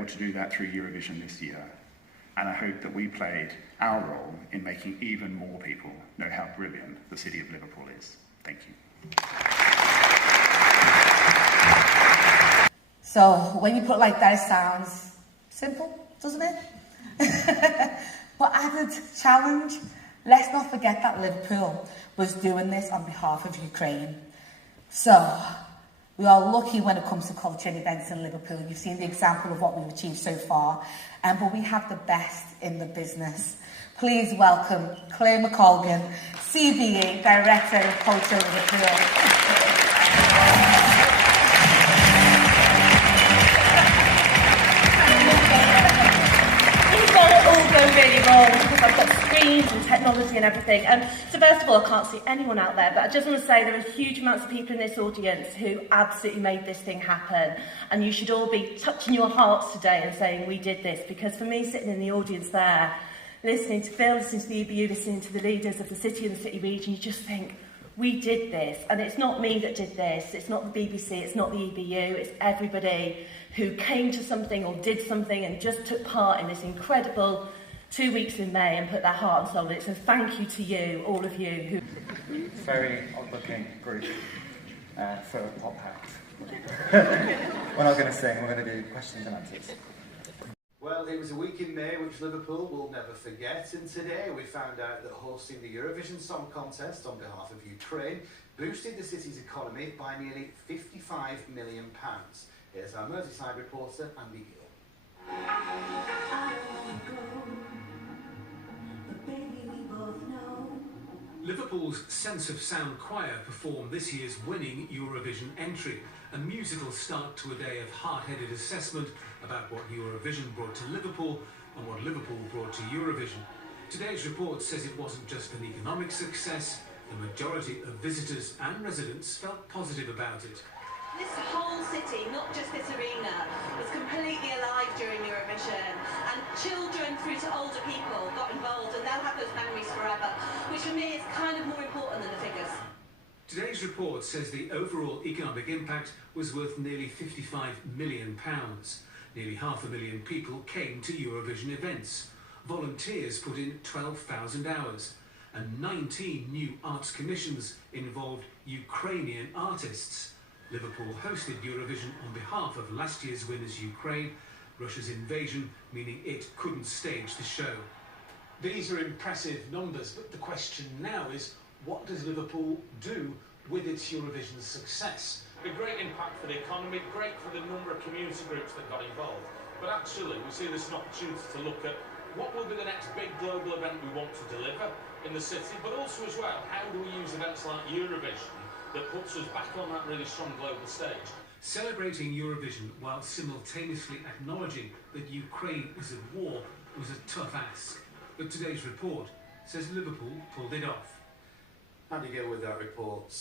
able to do that through Eurovision this year. And I hope that we played our role in making even more people know how brilliant the city of Liverpool is. Thank you. So when you put it like that, it sounds simple, doesn't it? But added challenge, let's not forget that Liverpool was doing this on behalf of Ukraine. So we are lucky when it comes to culture and events in Liverpool. You've seen the example of what we've achieved so far, but we have the best in the business. Please welcome Claire McColgan, CBE, Director of Culture Liverpool. Really wrong because I've got screens and technology and everything. So first of all, I can't see anyone out there, but I just want to say there are huge amounts of people in this audience who absolutely made this thing happen, and you should all be touching your hearts today and saying we did this, because for me, sitting in the audience there, listening to Phil, listening to the EBU, listening to the leaders of the city and the city region, you just think, we did this. And it's not me that did this, it's not the BBC, it's not the EBU, it's everybody who came to something or did something and just took part in this incredible 2 weeks in May and put their heart and soul in it. So thank you to you, all of you. Who Very odd-looking group for a pop act. We're not going to sing, we're going to do questions and answers. Well, it was a week in May which Liverpool will never forget, and today we found out that hosting the Eurovision Song Contest on behalf of Ukraine boosted the city's economy by nearly £55 million. Here's our Merseyside reporter, Andy Gill. Liverpool's Sense of Sound Choir performed this year's winning Eurovision entry, a musical start to a day of hard-headed assessment about what Eurovision brought to Liverpool and what Liverpool brought to Eurovision. Today's report says it wasn't just an economic success. The majority of visitors and residents felt positive about it. This whole city, not just this arena, was completely alive during Eurovision, and children through to older people got involved, and they'll have those memories forever, which for me is kind of more important than the figures. Today's report says the overall economic impact was worth nearly £55 million. Nearly 500,000 people came to Eurovision events. Volunteers put in 12,000 hours, and 19 new arts commissions involved Ukrainian artists. Liverpool hosted Eurovision on behalf of last year's winners Ukraine, Russia's invasion meaning it couldn't stage the show. These are impressive numbers, but the question now is, what does Liverpool do with its Eurovision success? A great impact for the economy, great for the number of community groups that got involved. But actually, we see this as an opportunity to look at what will be the next big global event we want to deliver in the city, but also as well, how do we use events like Eurovision that puts us back on that really strong global stage. Celebrating Eurovision while simultaneously acknowledging that Ukraine is at war was a tough ask. But today's report says Liverpool pulled it off. Andy Gill with that report.